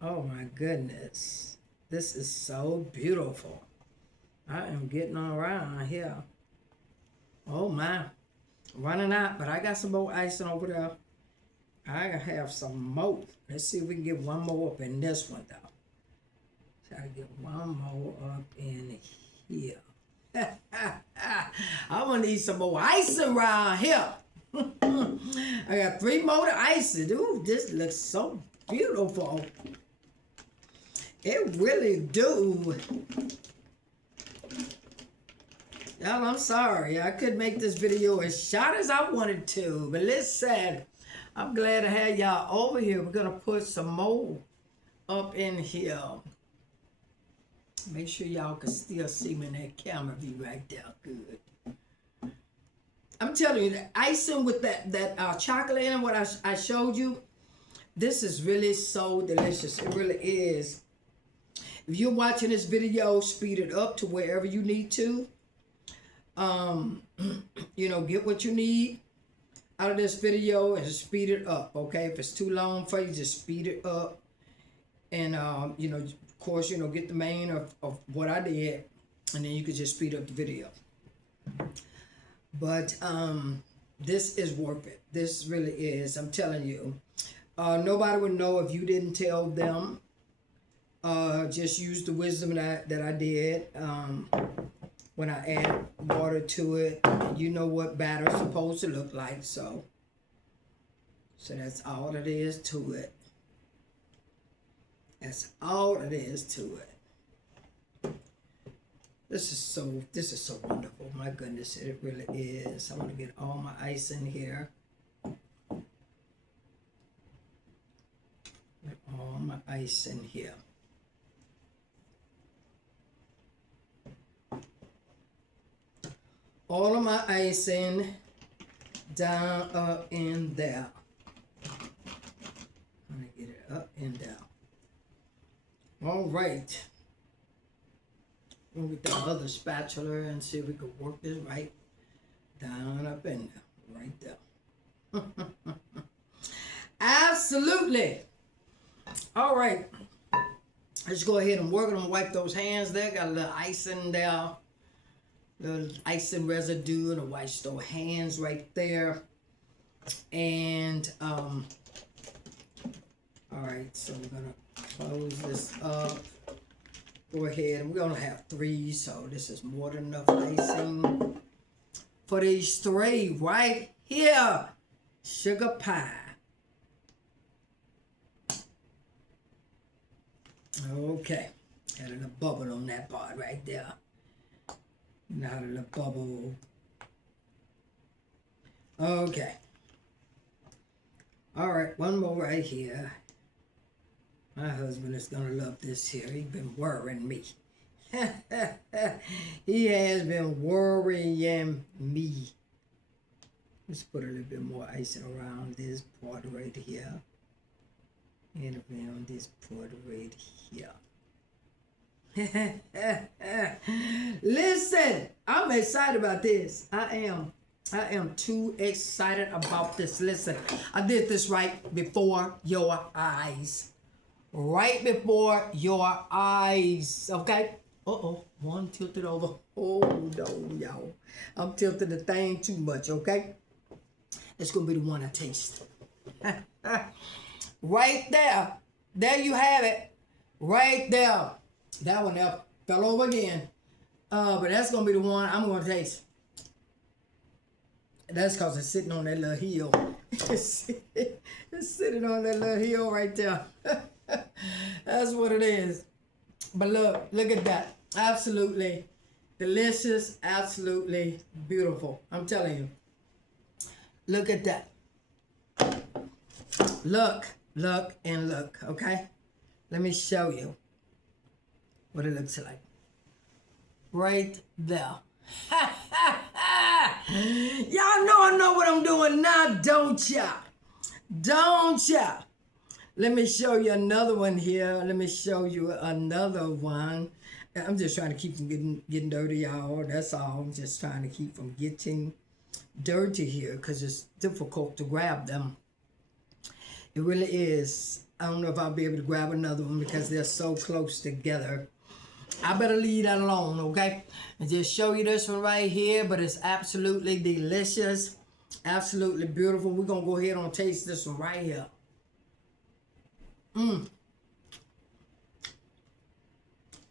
Oh my goodness. This is so beautiful. I am getting around here. Oh my. Running out, but I got some more icing over there. I have some more. Let's see if we can get one more up in this one though. Try to get one more up in here. I'm gonna need some more icing around here. I got 3 more to ice it. Ooh, this looks so beautiful. It really do. Y'all, I'm sorry. I couldn't make this video as short as I wanted to. But listen, I'm glad to have y'all over here. We're going to put some more up in here. Make sure y'all can still see me in that camera view right there. Good. I'm telling you, the icing with that chocolate in what I showed you, this is really so delicious. It really is. If you're watching this video, speed it up to wherever you need to. You know, get what you need out of this video and just speed it up, okay? If it's too long for you, just speed it up. And, you know, of course, you know, get the main of what I did, and then you can just speed up the video. But this is worth it. This really is. I'm telling you. Nobody would know if you didn't tell them. Just use the wisdom that I did. When I add water to it, you know what batter's supposed to look like. So that's all it is to it. That's all it is to it. This is so wonderful. My goodness, it really is. I want to get all my ice in here. Get all my ice in here. All of my icing down up in there. I'm gonna get it up and down. All right. We'll get the other spatula and see if we can work this right down up in there, right there. Absolutely. All right. Let's go ahead and work it. I'm gonna wipe those hands there. Got a little icing there. Little icing residue, and I wash those hands right there. And all right, so we're gonna close this up. Go ahead, and we're gonna have 3, so this is more than enough icing for these 3 right here. Sugar pie. Okay, had a little bubble on that part right there. Not a little bubble. Okay. All right, one more right here. My husband is going to love this here. He's been worrying me. He has been worrying me. Let's put a little bit more icing around this part right here. And around this part right here. Listen, I'm excited about this. I am too excited about this. Listen, I did this right before your eyes. Right before your eyes. Okay? One tilted over. Oh no, y'all. I'm tilting the thing too much, okay? That's gonna be the one I taste. Right there. There you have it. Right there. That one there fell over again. But that's going to be the one I'm going to taste. That's because it's sitting on that little hill. It's sitting on that little hill right there. That's what it is. But look at that. Absolutely delicious. Absolutely beautiful. I'm telling you. Look at that. Look, and look. Okay? Let me show you what it looks like. Right there. Y'all know I know what I'm doing now, don't ya? Don't ya? Let me show you another one here. Let me show you another one. I'm just trying to keep from getting dirty, y'all. That's all. I'm just trying to keep from getting dirty here because it's difficult to grab them. It really is. I don't know if I'll be able to grab another one because they're so close together. I better leave that alone, okay? And just show you this one right here, but it's absolutely delicious. Absolutely beautiful. We're going to go ahead and taste this one right here.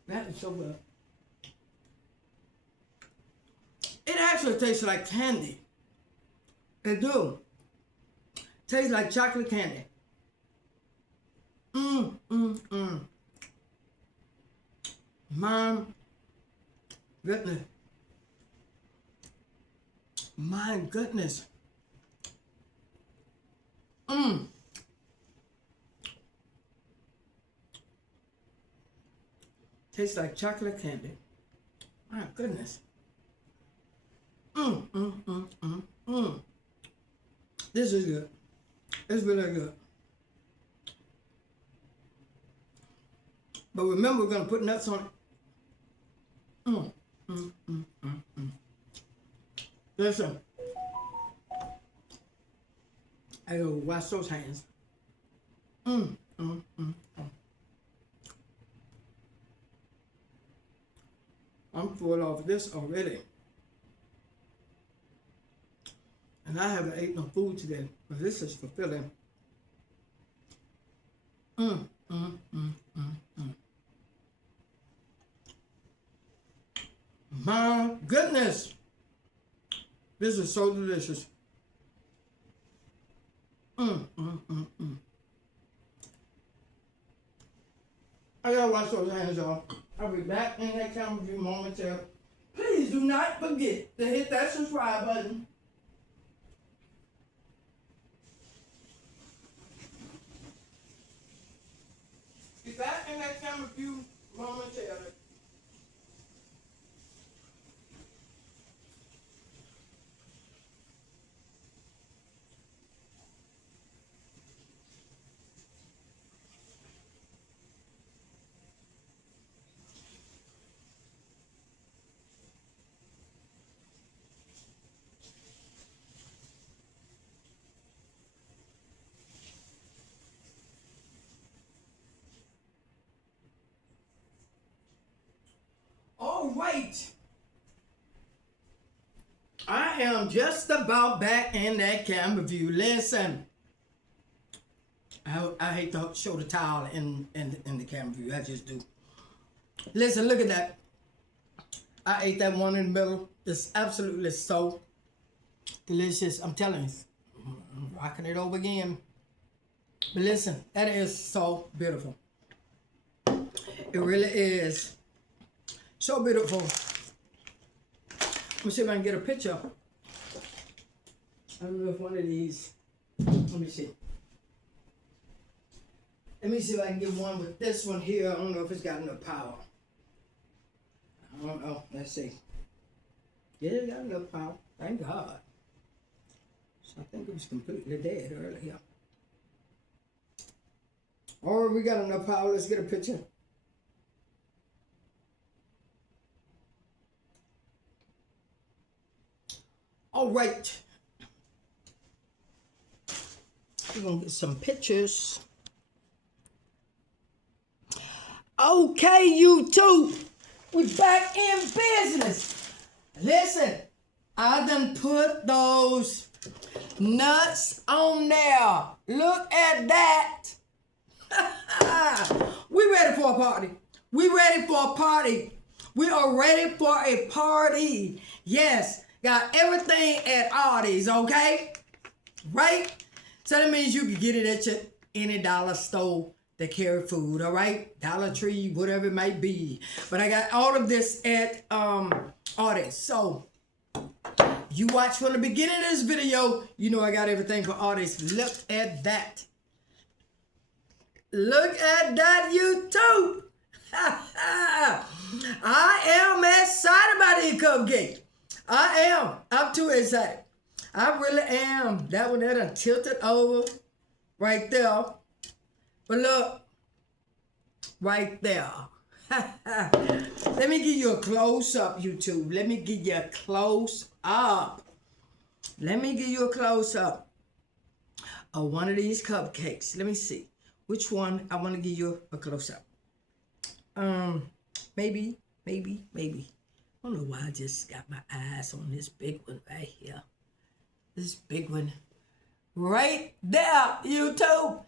That is so good. It actually tastes like candy. It do. Tastes like chocolate candy. My goodness. My goodness. Tastes like chocolate candy. My goodness. This is good. It's really good. But remember, we're going to put nuts on it. Listen. I gotta wash those hands. I'm full off this already. And I haven't ate no food today, but this is fulfilling. My goodness. This is so delicious. I gotta wash those hands off. I'll be back in that camera view momentarily. Please do not forget to hit that subscribe button. Be back in that camera view momentarily. All right. I am just about back in that camera view. Listen, I hate to show the towel in the camera view. I just do. Listen, look at that. I ate that one in the middle. It's absolutely so delicious. I'm telling you, I'm rocking it over again. But listen, that is so beautiful. It really is. So beautiful. Let me see if I can get a picture. I don't know if one of these. Let me see. Let me see if I can get one with this one here. I don't know if it's got enough power. I don't know. Let's see. Yeah, it got enough power. Thank God. So I think it was completely dead earlier. All right, we got enough power. Let's get a picture. All right. We're going to get some pictures. Okay, YouTube. We're back in business. Listen, I done put those nuts on there. Look at that. We ready for a party. We ready for a party. We are ready for a party. Yes. Got everything at Aldi's, okay? Right? So that means you can get it at your any dollar store that carry food, all right? Dollar Tree, whatever it might be. But I got all of this at Aldi's. So you watch from the beginning of this video, you know I got everything for Aldi's. Look at that. Look at that, YouTube. I am excited about these cupcakes. I am. I'm too excited. I really am. That one there done tilted over right there. But look, right there. Let me give you a close-up, YouTube. Let me give you a close-up. Let me give you a close-up of one of these cupcakes. Let me see. Which one I want to give you a close-up. Maybe. I don't know why I just got my eyes on this big one right here. This big one. Right there, YouTube.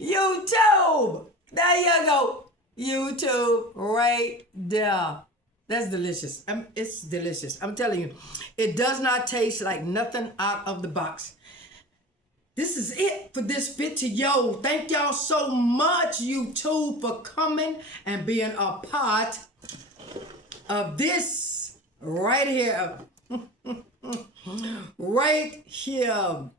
YouTube. There you go. YouTube right there. That's delicious. It's delicious. I'm telling you, it does not taste like nothing out of the box. This is it for this video. Thank y'all so much, YouTube, for coming and being a part of this right here. Right here.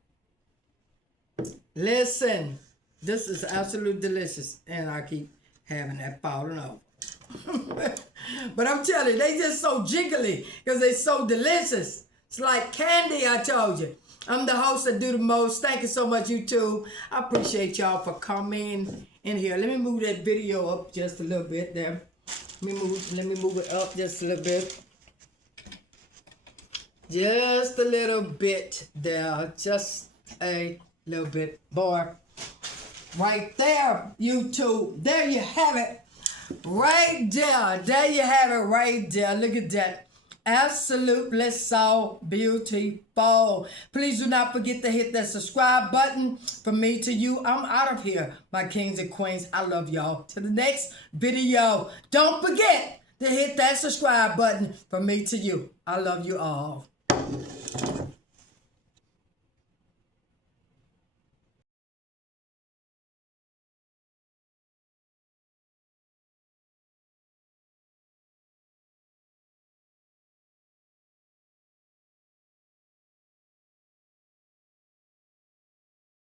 Listen, this is absolutely delicious. And I keep having that falling off. But I'm telling you, they just so jiggly because they so delicious. It's like candy, I told you. I'm the host that do the most. Thank you so much, YouTube. I appreciate y'all for coming in here. Let me move that video up just a little bit there. Let me move it up just a little bit. Just a little bit there. Just a little bit more. Right there, YouTube. There you have it. Right there. There you have it right there. Look at that. Absolutely so beautiful. Please do not forget to hit that subscribe button. From me to you, I'm out of here, my kings and queens. I love y'all. To the next video. Don't forget to hit that subscribe button. From me to you, I love you all.